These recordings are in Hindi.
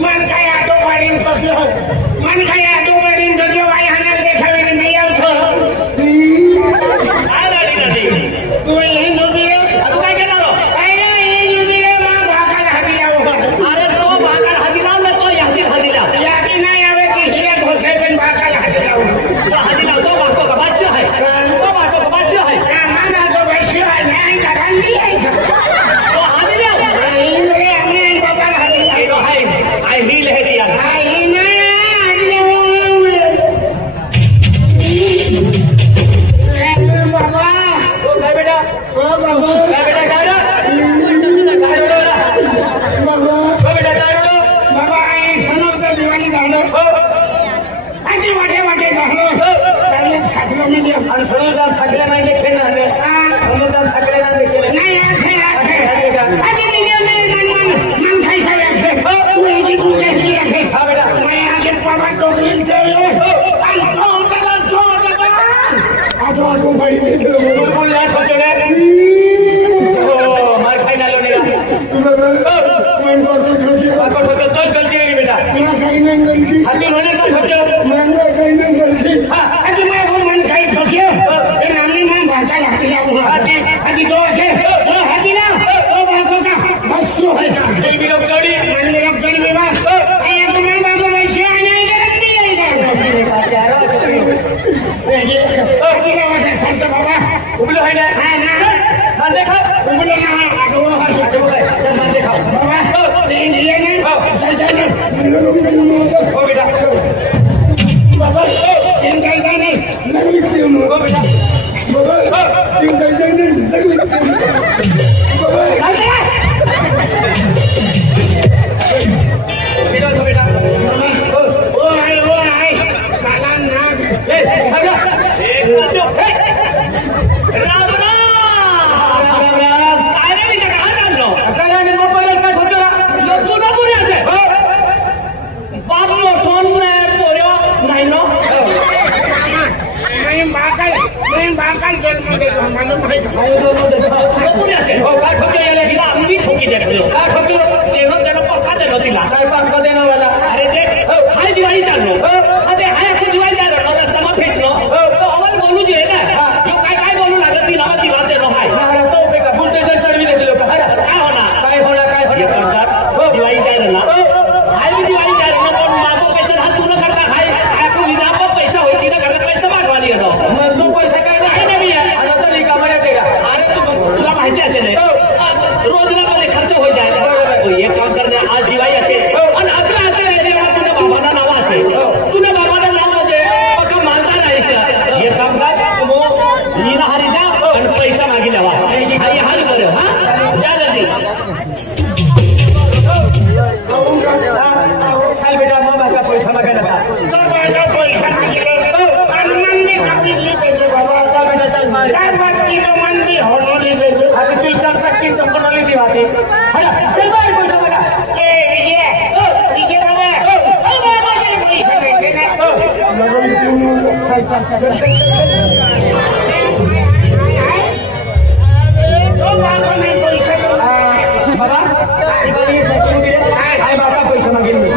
मन काय आटो गाडीन बसलो मन काय आटो गाडीन बसलो बाई हाना देखावे ने मी आवतो आ गाडी नदी तू यही नदी रे अब काय केलो अरे ये नदी रे मा भागाल हाती लाव अरे तो भागाल हाती लाव ना तो याकी हाती लाव याकी नाही आवे की हिरे घोसे पण भागाल हाती लाव तो हाती लाव तो बाको का बच्चा है तो बाको का बच्चा है ना माना तो बच्चा है नहीं करन दिए तो हाती लाव ये हमें भागाल हाती लाव है आई ही लहरिया आई ना बाबा ओ काय बेटा ओ बाबा काय बेटा काय रे बाबा ओ बेटा काय रे बाबा आई समोर तर दिवाळी झालं आजी वाटे वाटे झालं काही साखरे म्हणजे आणि समोरदार साखरे नाही देखे ना समोरदार साखरे नाही देखे नाही आखे आजी मिलियन मन खायचा आखे तू याची तू कशी आखे हा बेटा मैं आगे बाबा टोकली चलो आणि तो त्याला जो आजो आजो बड़ी दे दो बोल या छोटे रे ओ मार खाई डालो नहीं मैं बात करके तो गलती है बेटा मैं कहीं नहीं गलती हाथी होने का छोटे मैं कहीं नहीं गलती आज मैं वो मन खाई छोटे ये नामनी मैं भागा हाथी लाऊंगा हाथी दो है दो हाथी ना ओ बाबू का बस है का दिल भी लोग जोड़ी मन में लोग जोड़ी में बस ये तो मैं बाबू में से आने का नहीं आएगा ये हाथी का वाला संत बाबा उबलो है ना हां ना मान देखो उबलो ना आगो है चल मान देखो बाबा तीन ये नहीं चल चल ओ बेटा बाबा तीन चल नहीं लगली क्यों ओ बेटा बाबा तीन चल नहीं लगली बाबा बेटा ओ आई काला नाग ए भागा एक राम राम अरे बेटा कहां जान लो अकेला ने मोबाइल का छोटा लो तू ना पूरी আছে बाप लो फोन में पोरो नहीं लो मैं बाकल जेल में देखो मालूम है दोनों देखो पूरी আছে ओ का छोटे वाले दिला हम भी ठोकी देख लो का छोटे देखो देखो पक्का दे दिला काय पक्का देने वाला अरे देख हाय दिवाली जान लो अरे हाय को दिवाली जान लो रास्ता में फिट लो तो अवल बोलू जे ना यो काय बोलू लागत ती नावा दिवा दे लो हाय अरे तो पे का बुलटे से चढ़वी देख लो अरे काय होना ये करता दिवाली जान ना हाय भी दिवाली जान ना कोण मागो पैसा हात तू न करता हाय को विदा को पैसा होती ना करता पैसा मागवा लियो तो मैं तो पैसा काय आहे ना मी अरे तो नहीं कमाया केगा अरे तू तुला माहिती असेल रोजला मध्ये खर्च होई जाय ये काम करने आज दिवाळी असेल आणि अकरा एरिया तुझ्या बाबांना नाव असेल तुझ्या बाबांना नाव म्हणजे पक्का मानता राहायचं हे काम काय मो लीना हरी जा आणि पैसा मागी लावा आई हाल करो हां जा जल्दी चल बेटा मग माझा पैसा मागायला का तो माझा पैसा मागितला आणि मंदी कापली त्याचे बाबा चल बेटा चल 4-5 किलो मंदी होणोली देसे आता तुला 4-5 किलो कोणाली दी वाटे हला चल बाई पैसा मागा ए ये बाबा ओ बाबा के पैसा भेटे ना लगन क्यों चल तो बाबा ने पैसा बाबा दिवाळी सच्ची दिले हाय बाबा पैसा मागेल मी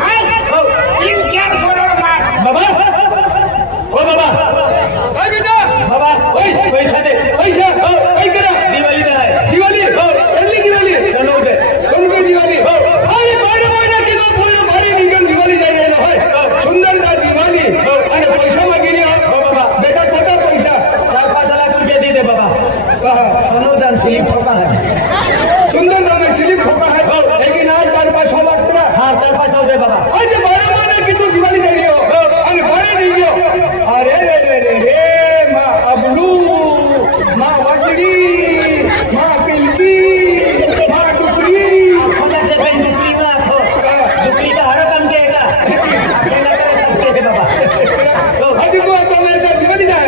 3-4 करोड माग बाबा ओ बाबा काय बेटा बाबा ओय पैसा दे पैसा हो काय करा दिवाळी आहे दिवाळी हो एल्ली दिवाळी चलो दे कोणती दिवाळी हो अरे महिना की तो पूरे भारी निगम दिवाळी जायला होय सुंदर का दिवाळी आणि पैसा मागेली हो बाबा बेटा कोटा पैसा 4-5 लाख रुपये दे बाबा सोनोदान स्लिप होता है सुंदर नाम स्लिप होता है लेकिन आज 4-5 लाख पूरा हां 4-5 हो जाए बाबा आज 12 महीने की तो दिवाळी जायली हो आणि भारी निगो अरे रे मां अबलू मां वसडी मां पिलकी मां टुकड़ी हमरा से बहन टुकड़ी में आखो टुकड़ी का हर काम देगा अकेला करे सकते हैं बाबा तो हदी को तो मेरे साथ दिवाली जाए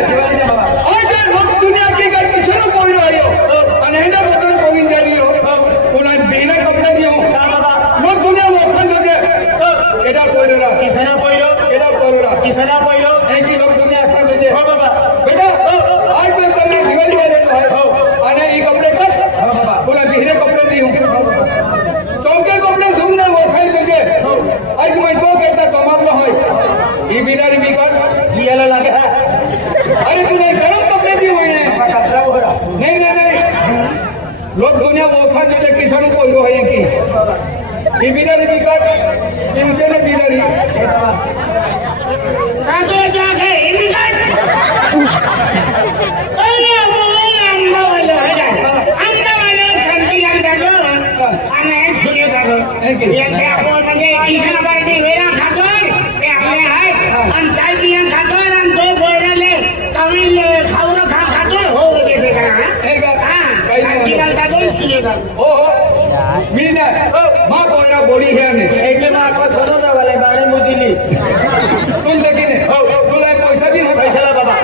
बाबा आज लोग दुनिया की गल किसनो कोई रहियो आणि हेना बदल कोविन जालियो पुला बिना कपड़ा दियो बाबा लोग दुनिया में ओखन लगे एडा कोई रा किसना कोइरो एडा कोइरो किसना कोइरो एक लोग दुनिया अखर दे हो बाबा बेटा आज मैं करने दिवाली में रहता है आणि ई कपड़े कर हां बाबा पुला बिहरे कपड़े दी हूं चौके कपड़े धुमने वो खाई लगे ये बिना भी कर ये लगे है। अरे तूने गर्म कपड़े दिए हुए हैं कचरा हो रहा नहीं नहीं नहीं लोग दुनिया वो खा जो किसान को हीरो है कि ये बिना भी कर इनसे ने बिना आगे जाके इनका माँ कोयरा बोली है એટલે માં આખો સનોદા વાલે બાણે મુજીલી તું દેખીને તું લાય પૈસા દી પૈસા લા બાબા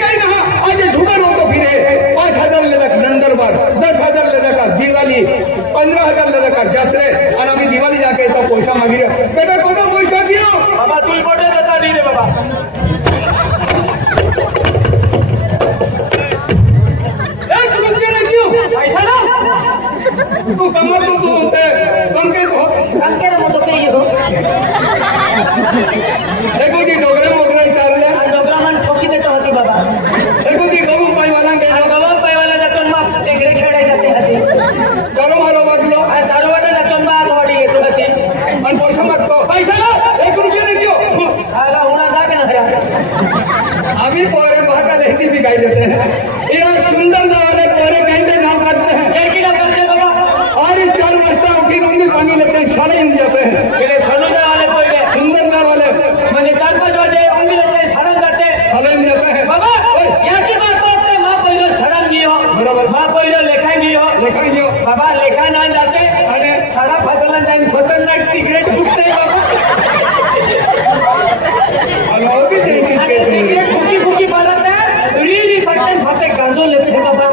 कहीं ना आज झूठा रो तो फिरे 5,000 ले रखा नंदरबार 10,000 ले रखा दिवाली 15,000 ले रखा जात्रे और अभी दिवाली जाके तो पैसा मांगी रहे बेटा को तो पैसा दियो बाबा तू बोटे देता नहीं रे बाबा एक रुपये नहीं क्यों पैसा ना तू कमा तो तू होते कम के मत के ये हो देखो जी डोगरे मोगरे चार ले डोगरा मन ठोकी देता होती बाबा देखो जी गवम पाई वाला जातो मा टेगड़े खेड़ाई जाते हती गवम वाला वाटलो आ चालू वाला जातो मा गाड़ी येतो हती मन पैसा मत को पैसा लो 1 रुपया नहीं दियो साला होना जा के ना हया अभी कोरे भागा लेती भी गाई देते हैं ये सुंदर वाले कोरे कहते नाम करते हैं एक ही करते बाबा और 4 बस्ता उठी होंगे पानी लेते हैं साले हिल जाते हैं फिर सुंदर वाले कोई सुंदर वाले मैंने 4-5 बजे उंगली लेते सड़क जाते साले हिल जाते हैं बाबा यहाँ की बात करते माँ पहले सड़क नहीं हो बराबर माँ पहले लेखा नहीं हो बाबा लेखा ना जाते अरे सारा फसल जाए खतरनाक सिगरेट फूटते बाबा सिगरेट फूकी बालत है रीली फटे गांजो लेते हैं बाबा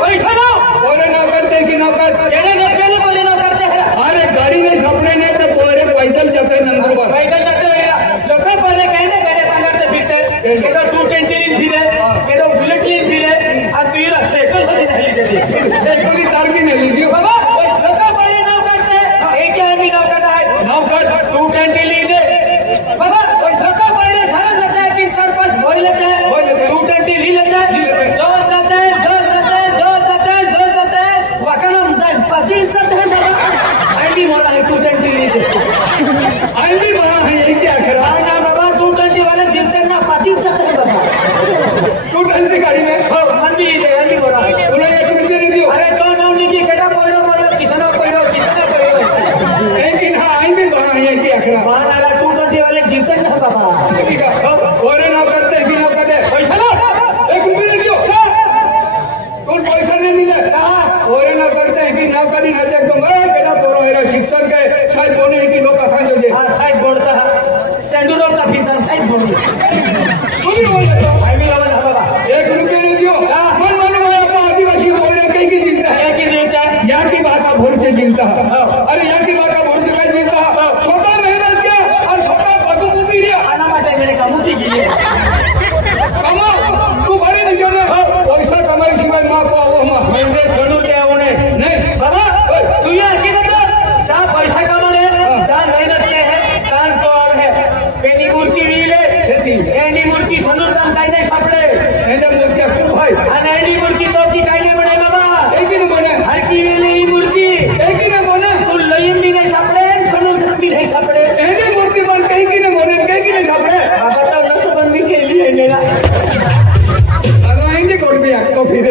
पैसा लो बोले ना करते कि ना कर पहले बोले ना करते हैं अरे गाड़ी में छपड़े नहीं तो बोले पैदल जाते नंदरबार पैदल जाते लोग पहले कहने गए पकड़ते फिरते केदो 220 फिरे केदो बुलेट फिरे और तू ये साइकिल वाली नहीं दे साइकिल की तार भी नहीं दी बाबा लोग पहले ना करते एक आदमी ना करता है ना कर 220 ली दे बाबा लोग पहले सारा जाता है 3-4-5 बोल लेते हैं 220 ली लेते हैं जो जाते हैं आईडी मोड़ा है 220 लीजिए आईडी मोड़ा है यही क्या करा ना बाबा 220 वाले जितने ना 500 है बाबा 220 गाड़ी में हो मन भी है आईडी मोड़ा उन्हें 1 रुपया नहीं दियो अरे तो नाम नहीं की केटा बोलो किसना कोइरो लेकिन हां आईडी मोड़ा है यही क्या करा मान वाला 220 वाले जितने ना बाबा ठीक है और ना करते कि ना करते पैसा लो 1 रुपया नहीं दियो तुम पैसा नहीं मिले और ना करते हैं कि ना करी ना एकदम केटा करो मेरा शिक्षण के साइड बोने की लोग का फायदा दे हां साइड बोलता है चंदूरों का भीतर साइड बोली तू भी बोल तो भाई भी आवाज बाबा 1 रुपया नहीं दियो मन मानो मैं आपको आदिवासी बोल रहे कहीं की चिंता है की चिंता है यहां की बात का भोर से चिंता है अरे यहां की बात का भोर से क्या चिंता है छोटा मेहनत क्या और छोटा पदू भी दिया आना मत मेरे कामुती की कमा तू भरे नहीं जाने पैसा कमाई सिवाय मां को आओ हम मैं छोड़ू के आओ नहीं बाबा तू ये की करता जा पैसा कमाने जा मेहनत के है कान को और है पेनी मूर्ति भी ले एंडी मूर्ति सनुर काम काई नहीं सापड़े एंडी मूर्ति खूब भाई और एंडी मूर्ति तो की काई नहीं बने बाबा एक ही नहीं बने हर की ले मूर्ति एक ही नहीं बने तू लईम भी नहीं सापड़े सनुर काम भी नहीं सापड़े एंडी मूर्ति बन कहीं की नहीं बने कहीं की नहीं सापड़े बाबा तो नसबंदी के लिए मेरा अगर एंडी कोड भी आपको फिर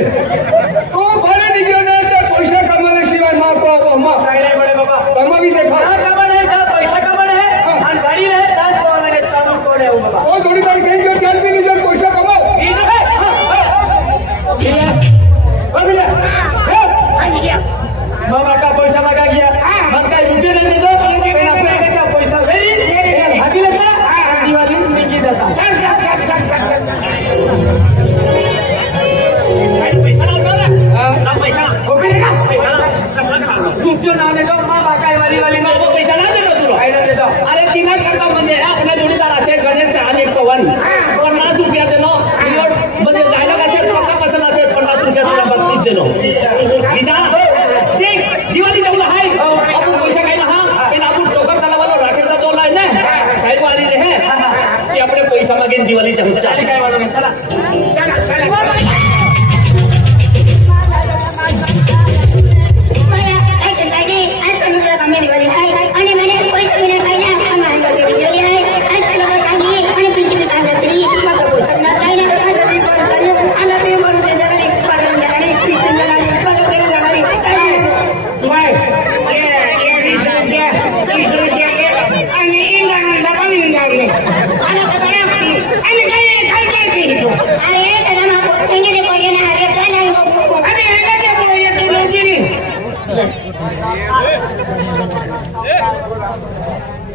तो भरे नहीं क्यों ना पैसा कमाने सिवाय माँ को हम बड़े बाबा कमा भी देखा कमा नहीं था पैसा कमा है और गाड़ी रहे डांस को मैंने चालू को ले बाबा वो थोड़ी बार कहीं जो चल भी नहीं जो पैसा कमाओ मामा का पैसा मांगा गया मन का रुपये नहीं दे दो पैसा भेजी भागी लेता दिवाली नहीं जाता रुपये ना दे दो माँ बाका वाली में वो पैसा ना दे दो तू दे दो अरे तीन करता म्हणजे अपने जोडीदार असेल गणेश आणि पवन 50 रुपया देनो म्हणजे डायलॉग असेल 50% असेल 50 रुपया तुला बक्षीस देनो दिवाळी जवळ आहे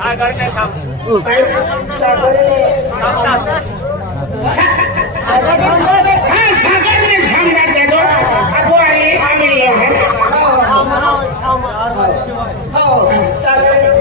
सागरने साम्राज्य दो अब आले आमिरी है सागर